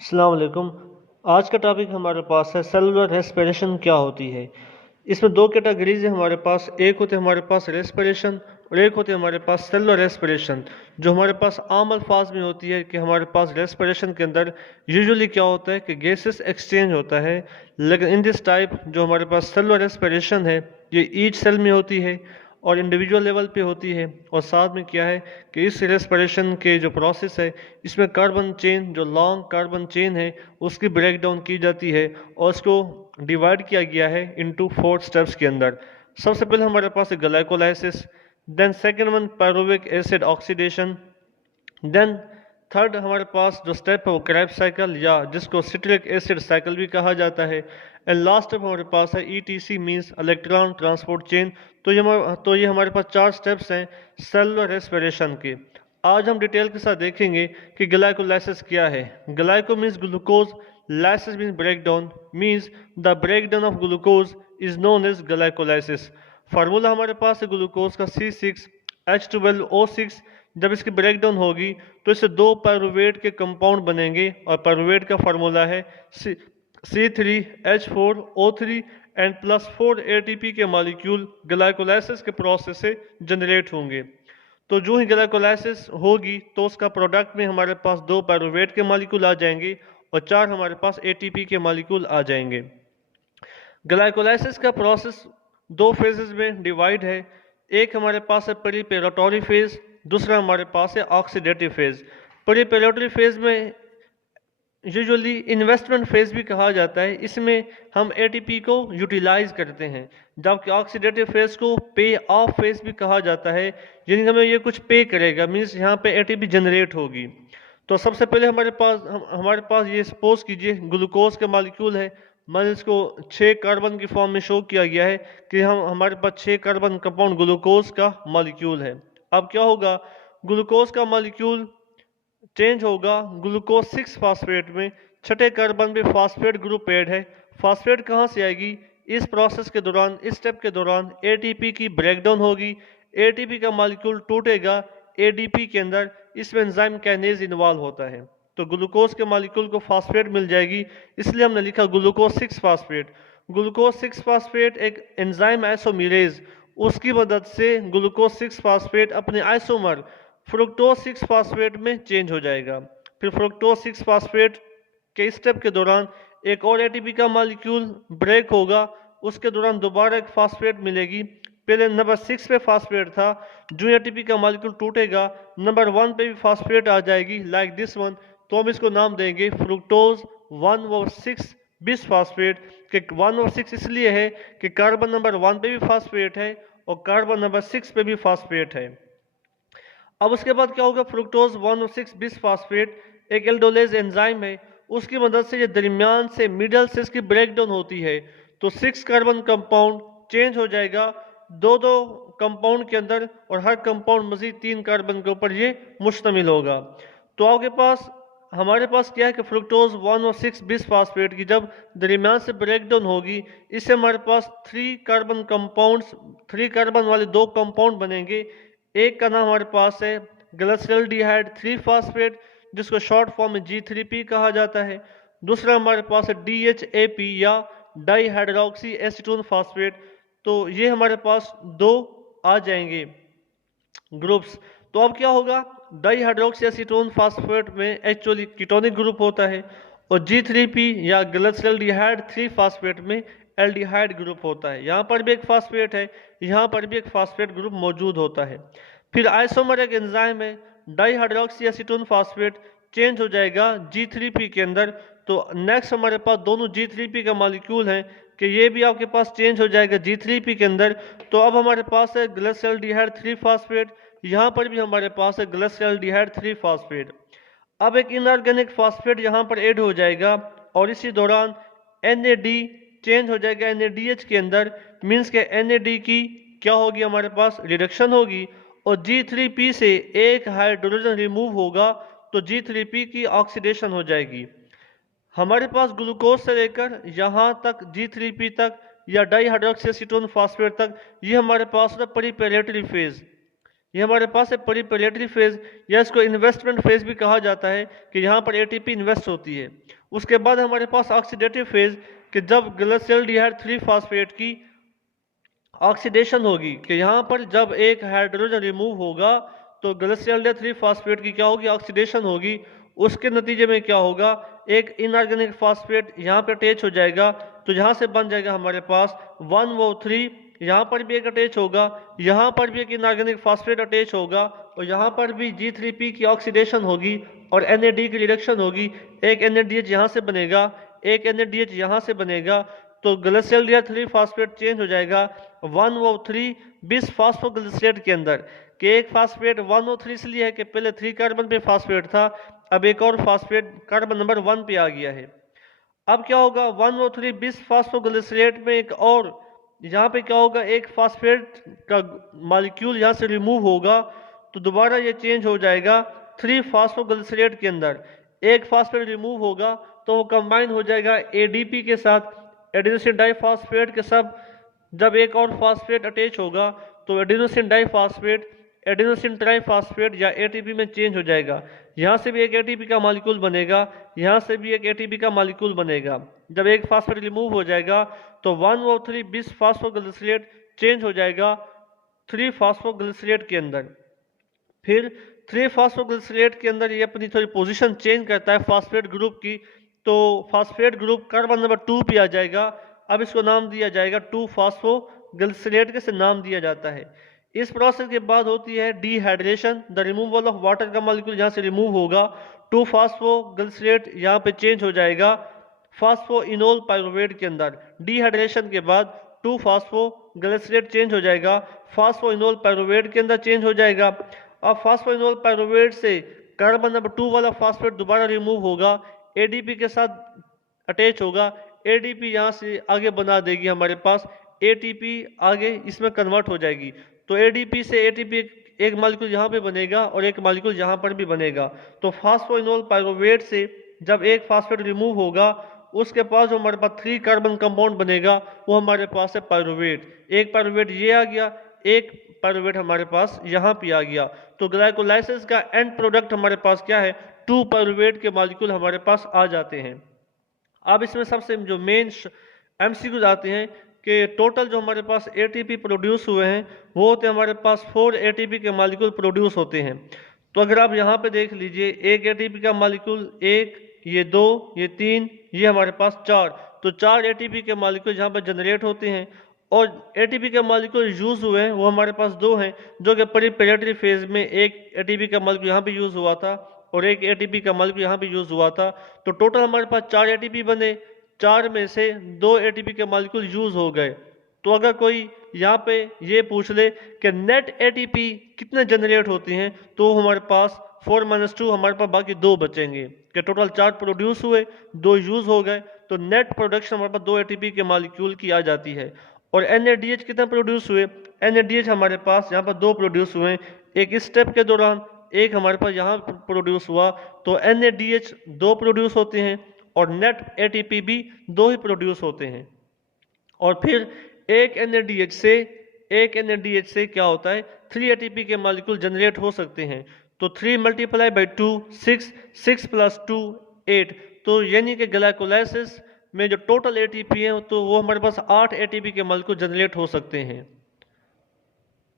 अस्सलाम वालेकुम। आज का टॉपिक हमारे पास है सेलुलर रेस्पिरेशन क्या होती है। इसमें दो कैटेगरीज है हमारे पास। एक होते हैं हमारे पास रेस्पिरेशन और एक होते हैं हमारे पास सेलुलर रेस्पिरेशन। जो हमारे पास आम अल्फाज में होती है कि हमारे पास रेस्पिरेशन के अंदर यूजुअली क्या होता है कि गैसेस एक्सचेंज होता है, लेकिन इन दिस टाइप जो हमारे पास सेलुलर रेस्पिरेशन है ये ईच सेल में होती है और इंडिविजुअल लेवल पे होती है। और साथ में क्या है कि इस रेस्पिरेशन के जो प्रोसेस है इसमें कार्बन चेन, जो लॉन्ग कार्बन चेन है, उसकी ब्रेक डाउन की जाती है और उसको डिवाइड किया गया है इनटू 4 स्टेप्स के अंदर। सबसे पहले हमारे पास है glycolysis, then second one pyruvic acid oxidation, then third हमारे पास जो स्टेप है वो क्रेब्स साइकिल या जिसको सिट्रिक एसिड साइकिल भी कहा जाता है। एंड लास्ट स्टेप हमारे पास है etc means electron transport chain. तो ये हमारे पास 4 स्टेप्स हैं सेलुलर रेस्पिरेशन के। आज हम डिटेल के साथ देखेंगे कि ग्लाइकोलाइसिस क्या है। Glyco means glucose, lysis means break down, means the break down of glucose is known as glycolysis. Formula हमारे पास है ग्लूकोज का C6H12O6। जब इसकी ब्रेक डाउन होगी तो इससे दो पायरुवेट के कंपाउंड बनेंगे और पायरुवेट का फार्मूला है C3H4O3 एंड प्लस 4 ATP के मॉलिक्यूल ग्लाइकोलाइसिस के प्रोसेस से जनरेट होंगे। तो जो ही ग्लाइकोलाइसिस होगी तो उसका प्रोडक्ट में हमारे पास दो पायरुवेट के मॉलिक्यूल आ जाएंगे और 4 हमारे पास ATP के मॉलिक्यूल आ जाएंगे। ग्लाइकोलाइसिस का प्रोसेस दो फेजेस में डिवाइड है। एक हमारे पास है प्रीपेरेटरी फेज, दूसरा हमारे पास है ऑक्सीडेटिव फेज। प्रीपेरेटरी फेज में यूजुअली इन्वेस्टमेंट फेज भी कहा जाता है, इसमें हम एटीपी को यूटिलाइज करते हैं, जबकि ऑक्सीडेटिव फेज को पे ऑफ फेज भी कहा जाता है, यानी हमें ये कुछ पे करेगा, मीन्स यहाँ पे एटीपी जनरेट होगी। तो सबसे पहले हमारे पास ये सपोज कीजिए ग्लूकोज के मॉलिक्यूल है। मैंने इसको 6 कार्बन की फॉर्म में शो किया गया है कि हमारे पास 6 कार्बन कंपाउंड ग्लूकोज का मॉलिक्यूल है। अब क्या होगा, ग्लूकोज का मॉलिक्यूल चेंज होगा ग्लूकोज 6 फास्फेट में। छठे कार्बन पे फास्फेट ग्रुप ऐड है। फास्फेट कहाँ से आएगी, इस प्रोसेस के दौरान, इस स्टेप के दौरान एटीपी की ब्रेकडाउन होगी, एटीपी का मॉलिक्यूल टूटेगा एडीपी के अंदर। इसमें एंजाइम कैनेज इन्वॉल्व होता है, तो ग्लूकोज के मॉलिक्यूल को फास्फेट मिल जाएगी, इसलिए हमने लिखा ग्लूकोज 6 फास्फेट। ग्लूकोज 6 फास्फेट एक एंजाइम आइसोमेरेज, उसकी मदद से ग्लूकोज 6 फास्फेट अपने आइसोमर फ्रुक्टोज 6 फास्फेट में चेंज हो जाएगा। फिर फ्रुक्टोज 6 फास्फेट के स्टेप के दौरान एक और एटीपी का मॉलिक्यूल ब्रेक होगा, उसके दौरान दोबारा एक फास्फेट मिलेगी। पहले नंबर 6 पे फास्फेट था, जो एटीपी का मॉलिक्यूल टूटेगा नंबर 1 पे भी फास्फेट आ जाएगी, लाइक दिस वन। तो हम इसको नाम देंगे फ्रुक्टोज 1/6 बिस फास्फेट। के 1/6 इसलिए है कि कार्बन नंबर 1 पे भी फास्फेट है और कार्बन नंबर 6 पे भी फास्फेट है। अब उसके बाद क्या होगा, फ्रुक्टोज 1/6 बिस फास्फेट एक एल्डोलेज एंजाइम है, उसकी मदद से ये दरमियान से मिडल से इसकी ब्रेक डाउन होती है, तो 6 कार्बन कंपाउंड चेंज हो जाएगा दो दो कंपाउंड के अंदर, और हर कंपाउंड मजीद 3 कार्बन के ऊपर ये मुश्तमिल होगा। तो आपके पास हमारे पास क्या है कि फ्रुक्टोज 1/6 बिस फास्फेट की जब दरमियान से ब्रेक डाउन होगी, इससे हमारे पास 3 कार्बन कंपाउंड्स, 3 कार्बन वाले दो कंपाउंड बनेंगे। एक का नाम हमारे पास है ग्लिसरॉल्डिहाइड 3 फास्फेट, जिसको शॉर्ट फॉर्म में G3P कहा जाता है। दूसरा हमारे पास है DHAP या डाईहाइड्रोक्सी एसीटोन फास्फेट। तो ये हमारे पास दो आ जाएंगे ग्रुप्स। तो अब क्या होगा, डाईहाइड्रोक्सी एसीटोन फास्फेट में एक्चुअली कीटोनिक ग्रुप होता है और G3P या ग्लिसरॉल्डिहाइड 3 फास्फेट में एल्डिहाइड ग्रुप होता है। यहाँ पर भी एक फास्फेट है, यहाँ पर भी एक फास्फेट ग्रुप मौजूद होता है। फिर आइसोमर एक एंजाइम है, डाईहाइड्रोक्सी एसीटोन फास्फेट चेंज हो जाएगा G3P के अंदर। तो नेक्स्ट हमारे पास दोनों G3P का मॉलिक्यूल है कि ये भी आपके पास चेंज हो जाएगा G3P के अंदर। तो अब हमारे पास है ग्लिसरॉल्डिहाइड 3 फास्फेट, यहाँ पर भी हमारे पास है ग्लिसरॉल्डिहाइड 3 फास्फेट। अब एक इनऑर्गेनिक फास्फेट यहाँ पर ऐड हो जाएगा और इसी दौरान NAD चेंज हो जाएगा NADH के अंदर, मीन्स के NAD की क्या होगी, हमारे पास रिडक्शन होगी और G3P से एक हाइड्रोजन रिमूव होगा, तो G3P की ऑक्सीडेशन हो जाएगी। हमारे पास ग्लूकोज से लेकर यहाँ तक G3P तक या डाईहाइड्रोक्सी एसीटोन फास्फेट तक, ये हमारे पास प्रीपेरेटरी फेज। ये हमारे पास है प्रिपरेटरी फेज, या इसको इन्वेस्टमेंट फेज भी कहा जाता है कि यहाँ पर एटीपी इन्वेस्ट होती है। उसके बाद हमारे पास ऑक्सीडेटिव फेज कि जब ग्लिसरॉल्डिहाइड 3 फास्फेट की ऑक्सीडेशन होगी, कि यहाँ पर जब एक हाइड्रोजन रिमूव होगा तो ग्लिसरॉल्डिहाइड 3 फास्फेट की क्या होगी, ऑक्सीडेशन होगी। उसके नतीजे में क्या होगा, एक इनऑर्गेनिक फास्फेट यहाँ पे अटैच हो जाएगा, तो यहाँ से बन जाएगा हमारे पास 1O3। यहाँ पर भी एक अटैच होगा, यहाँ पर भी एक इनऑर्गेनिक फास्फेट अटैच होगा, और यहाँ पर भी G3P की ऑक्सीडेशन होगी और NAD की रिडक्शन होगी। एक NADH यहाँ से बनेगा, एक NADH यहाँ से बनेगा, तो ग्लिसरॉल्डिहाइड 3 फास्फेट चेंज हो जाएगा 1O3 बिस फास्फोग्लिसरेट के अंदर। कि एक फास्फेट 1O3 इसलिए है कि पहले 3 कार्बन पे फास्फेट था, अब एक और फास्फेट कार्बन नंबर 1 पे आ गया है। अब क्या होगा, 1O3 बिस फास्फोग्लिसरेट में एक और यहाँ पे क्या होगा, एक फास्फेट का मॉलिक्यूल यहाँ से रिमूव होगा, तो दोबारा ये चेंज हो जाएगा 3 फास्फोग्लिसरेट के अंदर। एक फास्फेट रिमूव होगा तो वो कंबाइन हो जाएगा ADP के साथ, एडिनोसिन डाइफॉस्फेट के साथ। जब एक और फास्फेट अटैच होगा तो एडिनोसिन डाइफॉस्फेट एडिनोसिन ट्राइफॉस्फेट या ATP में चेंज हो जाएगा। यहाँ से भी एक ATP का मॉलिक्यूल बनेगा, यहाँ से भी एक ATP का मॉलिक्यूल बनेगा। जब एक फास्फेट रिमूव हो जाएगा तो 1O3 बिस फास्फोग्लिसरेट चेंज हो जाएगा 3 फास्फोग्लिसरेट के अंदर। फिर 3 फास्फोग्लिसरेट के अंदर ये अपनी थोड़ी पोजीशन चेंज करता है फास्फेट ग्रुप की, तो फास्फेट ग्रुप कार्बन नंबर 2 पे आ जाएगा। अब इसको नाम दिया जाएगा 2 फास्फोग्लिसरेट के से नाम दिया जाता है। इस प्रोसेस के बाद होती है dehydration, the removal of water का मॉलिक्यूल यहाँ से रिमूव होगा, 2 फास्फोग्लिसरेट यहाँ पे चेंज हो जाएगा फास्फोइनोल पाइरुवेट के अंदर। डिहाइड्रेशन के बाद 2 फास्फोग्लिसरेट चेंज हो जाएगा फास्फोइनोल पाइरुवेट के अंदर चेंज हो जाएगा। अब फास्फोइनोल पाइरुवेट से कार्बन नंबर 2 वाला फास्फेट दोबारा रिमूव होगा, ADP के साथ अटैच होगा, ADP यहाँ से आगे बना देगी हमारे पास ATP, आगे इसमें कन्वर्ट हो जाएगी। तो ADP से ATP एक मॉलिक्यूल यहाँ पे बनेगा और एक मॉलिक्यूल यहाँ पर भी बनेगा। तो फास्फोइनोल पाइरुवेट से जब एक फास्फेट रिमूव होगा, उसके पास जो हमारे पास 3 कार्बन कंपाउंड बनेगा वो हमारे पास है पाइरुवेट। एक पाइरुवेट ये आ गया, एक पाइरुवेट हमारे पास यहाँ पे आ गया। तो ग्लाइकोलाइसिस का एंड प्रोडक्ट हमारे पास क्या है, 2 पाइरुवेट के मॉलिक्यूल हमारे पास आ जाते हैं। अब इसमें सबसे जो मेन MCQs आते हैं कि टोटल जो हमारे पास ATP प्रोड्यूस हुए हैं वो होते हैं हमारे पास 4 ATP के मॉलिक्यूल प्रोड्यूस होते हैं। तो अगर आप यहाँ पे देख लीजिए, एक ATP का मॉलिक्यूल, एक, ये 2, ये 3, ये हमारे पास 4, तो 4 ATP के मॉलिक्यूल यहाँ पर जनरेट होते हैं। और ATP के मॉलिक्यूल यूज हुए हैं वो हमारे पास 2 हैं, जो कि प्रिपरेटरी फेज में एक ATP का मॉलिक्यूल यहाँ पे यूज हुआ था और एक ATP का मॉलिक्यूल यहाँ पे यूज हुआ था। तो टोटल हमारे पास 4 ATP बने, 4 में से 2 ATP के मॉलिक्यूल यूज हो गए। तो अगर कोई यहाँ पे ये पूछ ले कि नेट ATP कितने जनरेट होती हैं, तो हमारे पास 4 - 2 हमारे पास बाकी 2 बचेंगे, कि टोटल 4 प्रोड्यूस हुए, 2 यूज हो गए, तो नेट प्रोडक्शन हमारे पास 2 ATP के मॉलिक्यूल की आ जाती है। और NADH कितने प्रोड्यूस हुए, NADH हमारे पास यहाँ पर 2 प्रोड्यूस हुए, एक स्टेप के दौरान, एक हमारे पास यहाँ प्रोड्यूस हुआ। तो NADH 2 प्रोड्यूस होते हैं और नेट ATP भी 2 ही प्रोड्यूस होते हैं। और फिर एक NADH से क्या होता है, 3 ATP के मॉलिक्यूल जनरेट हो सकते हैं। तो 3 × 2 6, 6 + 2 8, तो यानी कि ग्लाइकोलाइसिस में जो टोटल ATP है तो वो हमारे पास 8 ATP के मॉलिक्यूल जनरेट हो सकते हैं।